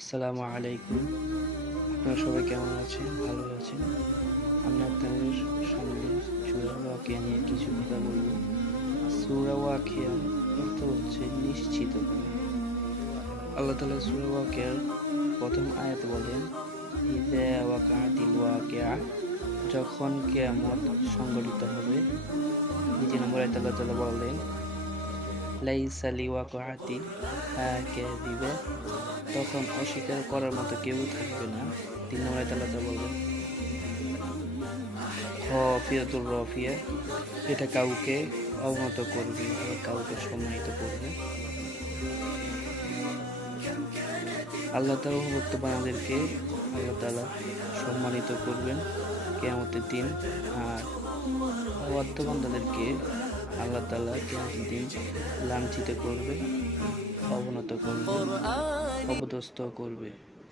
আসসালামু আলাইকুম। আপনারা সবাই কেমন আছেন? ভালো আছেন? আমি আপনাদের সামনে সূরা ওয়াকিয়া নিয়ে কিছু কথা বলব। সূরা ওয়াকিয়ার অর্থ হচ্ছে নিশ্চিত করা। আল্লাহ তাআলা সূরা ওয়াকিয়ার প্রথম আয়াতে বলেন, ইযা ওয়াকাআতিল ওয়াকিয়া, যখন কিয়ামত সংঘটিত হবে। দ্বিতীয় নম্বর আয়াতে আল্লাহ তাআলা বলেন, লাইসা লিওয়াকাআতিহা কাযিবা, তখন অস্বীকার করার মতো কেউ থাকবে না। ৩ নম্বর আয়াতে আল্লাহ তাআলা বলেন, খাফিয়াতুর রাফিয়া, এটা কাউকে অবনত করবে বা কাউকে সম্মানিত করবে। আল্লাহ তাআলা ভক্ত বান্দাদেরকে আল্লাহ তাআলা সম্মানিত করবেন কিয়ামতের দিন, আর অবাধ্য বান্দাদেরকে আল্লাহ তাআলা কিয়ামতের দিন লাঞ্ছিত করবে, অবনত করবে, অপদস্থ করবে।